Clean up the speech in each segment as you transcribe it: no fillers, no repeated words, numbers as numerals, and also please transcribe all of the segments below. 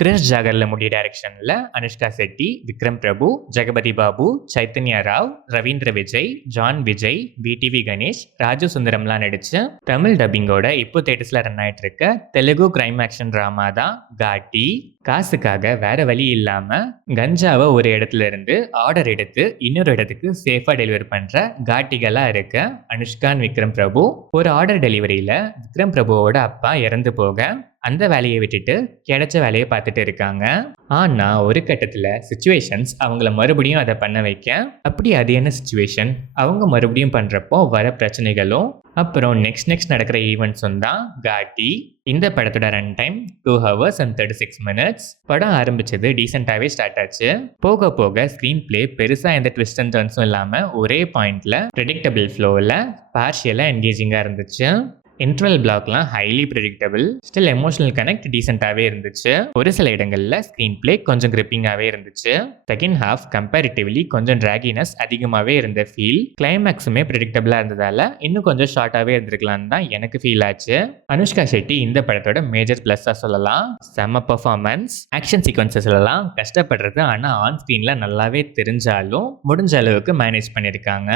கிரிஷ் ஜாகர்லமுடி டைரக்ஷன்ல Anushka Shetty, Vikram Prabhu, Jagapathi Babu, Chaitanya Rao, Ravindra Vijay, John Vijay, PDV Ganesh, Raju சுந்தரம்லாம் நடிச்சு தமிழ் டப்பிங்கோட இப்போ தேட்டர்ஸ்ல ரன் ஆயிட்டு இருக்க தெலுங்கு கிரைம் ஆக்ஷன் டிராமா தான் காட்டி. காசுக்காக வேற வழி இல்லாம கஞ்சாவை ஒரு இடத்துல இருந்து ஆர்டர் எடுத்து இன்னொரு இடத்துக்கு சேஃபா டெலிவரி பண்ற காட்டிகளா இருக்க அனுஷ்கான் விக்ரம் பிரபு. ஒரு ஆர்டர் டெலிவரியில விக்ரம் பிரபுவோட அப்பா இறந்து போக அந்த வேலையை விட்டுட்டு கிடைச்ச வேலையை பார்த்துட்டு இருக்காங்க. ஆனா ஒரு கட்டத்துல சிச்சுவேஷன்ஸ் அவங்கள மறுபடியும் அதை பண்ண வைக்க, அப்படி அது என்ன சிச்சுவேஷன், அவங்க மறுபடியும் பண்றப்போ வர பிரச்சனைகளும் அப்புறம் நெக்ஸ்ட் நடக்கிற ஈவெண்ட்ஸும் தான் காட்டி. இந்த படத்தோட run time 2 hours and 36 minutes. படம் ஆரம்பிச்சது டீசெண்டாவே ஸ்டார்ட் ஆச்சு. போக போக ஸ்க்ரீன் பிளே பெருசா எந்த ட்விஸ்ட் அண்ட் டர்ன்ஸும் இல்லாம ஒரே பாயிண்ட்ல ப்ரெடிக்டபிள் ஃப்ளோவில் பார்ஷியலா என்கேஜிங்கா இருந்துச்சு. இன்டர்வல் பிளாக்லாம் highly predictable, still emotional connect டீசெண்டாகவே இருந்துச்சு. ஒரு சில இடங்களில் ஸ்க்ரீன் பிளே கொஞ்சம் கிரிப்பிங்காகவே இருந்துச்சு. செகண்ட் ஹாஃப் கம்பேரிட்டிவ்லி கொஞ்சம் ட்ராகினஸ் அதிகமாகவே இருந்த ஃபீல். கிளைமேக்ஸுமே ப்ரெடிக்டபிளாக இருந்ததால இன்னும் கொஞ்சம் ஷார்ட்டாகவே இருந்திருக்கலான்னு தான் எனக்கு ஃபீல் ஆச்சு. அனுஷ்கா செட்டி இந்த படத்தோட மேஜர் ப்ளஸ்ஸாக சொல்லலாம். செம்ம பர்ஃபார்மன்ஸ், ஆக்ஷன் சீக்வன்சஸ்லாம் கஷ்டப்படுறது ஆனால் ஆன் ஸ்க்ரீனில் நல்லாவே தெரிஞ்சாலும் முடிஞ்ச அளவுக்கு மேனேஜ் பண்ணியிருக்காங்க.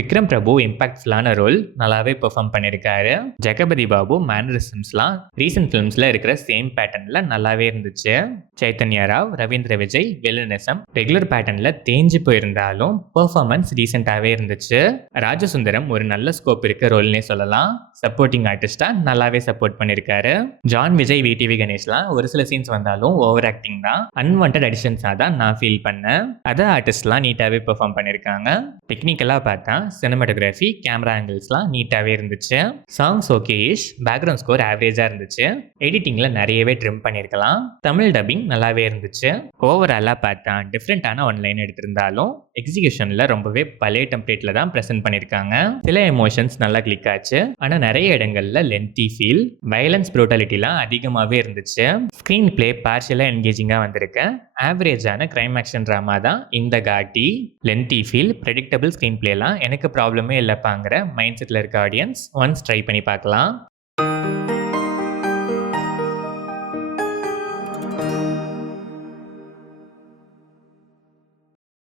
விக்ரம் பிரபு இம்பாக்ட்ஃபுல்லான ரோல் நல்லாவே பெர்ஃபார்ம் பண்ணியிருக்காரு. ஜெகபதி பாபு மேனரிசம்ஸ்லாம் ரீசன்ட் ஃபிலிம்ஸ்ல இருக்கிற சேம் பேட்டர்ன்ல நல்லாவே இருந்துச்சு. சைத்தன்யா ராவ், ரவீந்திர விஜய் வில்லனிசம் ரெகுலர் பேட்டர்ன்ல தேஞ்சு போயிருந்தாலும் பெர்ஃபார்மன்ஸ் டீசெண்டாவே இருந்துச்சு. ராஜசுந்தரம் ஒரு நல்ல ஸ்கோப் இருக்க ரோல்னே சொல்லலாம். சப்போர்ட்டிங் ஆர்டிஸ்டா நல்லாவே சப்போர்ட் பண்ணியிருக்காரு. ஜான் விஜய், விடிவி கணேஷ்லாம் ஒரு சில சீன்ஸ் வந்தாலும் ஓவர் ஆக்டிங் தான், அன்வான்ட் அடிஷன்ஸாக தான் நான் ஃபீல் பண்ணேன். அதர் ஆர்டிஸ்ட்லாம் நீட்டாகவே பெர்ஃபார்ம் பண்ணியிருக்காங்க. டெக்னிக்கலாக பார்த்தா சினிமாட்டோகிராஃபி, கேமரா ஆங்கிள்ஸ்லாம் நீட்டாகவே இருந்துச்சு. சாங்ஸ் ஓகேயிஷ், பேக்ரவுண்ட் ஸ்கோர் ஆவரேஜாக இருந்துச்சு. எடிட்டிங்கில் நிறையவே ட்ரிம் பண்ணியிருக்கலாம். தமிழ் டப்பிங் நல்லாவே இருந்துச்சு. ஓவராலாக பார்த்தா டிஃப்ரெண்ட்டான ஒன்லைன் எடுத்திருந்தாலும் எக்ஸிகியூஷனில் ரொம்பவே பழைய டெம்ப்ளேட்டில் தான் ப்ரெசென்ட் பண்ணியிருக்காங்க. சில எமோஷன்ஸ் நல்லா கிளிக் ஆச்சு, ஆனால் நிறைய இடங்கள்ல லென்த்தி ஃபீல், வயலன்ஸ், ப்ரூட்டாலிட்டிலாம் அதிகமாகவே இருந்துச்சு. ஸ்க்ரீன் பிளே பார்ஷியலாக என்கேஜிங்காக வந்திருக்கு. ஆவரேஜான கிரைம் ஆக்ஷன் ட்ராமா தான் இந்த காட்டி. லென்த்தி ஃபீல், ப்ரெடிக்டபிள் ஸ்க்ரீன் பிளேலாம் எனக்கு ப்ராப்ளமே இல்லைப்பாங்கிற மைண்ட் செட்டில் இருக்க ஆடியன்ஸ் ஒன்ஸ் ட்ரை பண்ணி பார்க்கலாம்.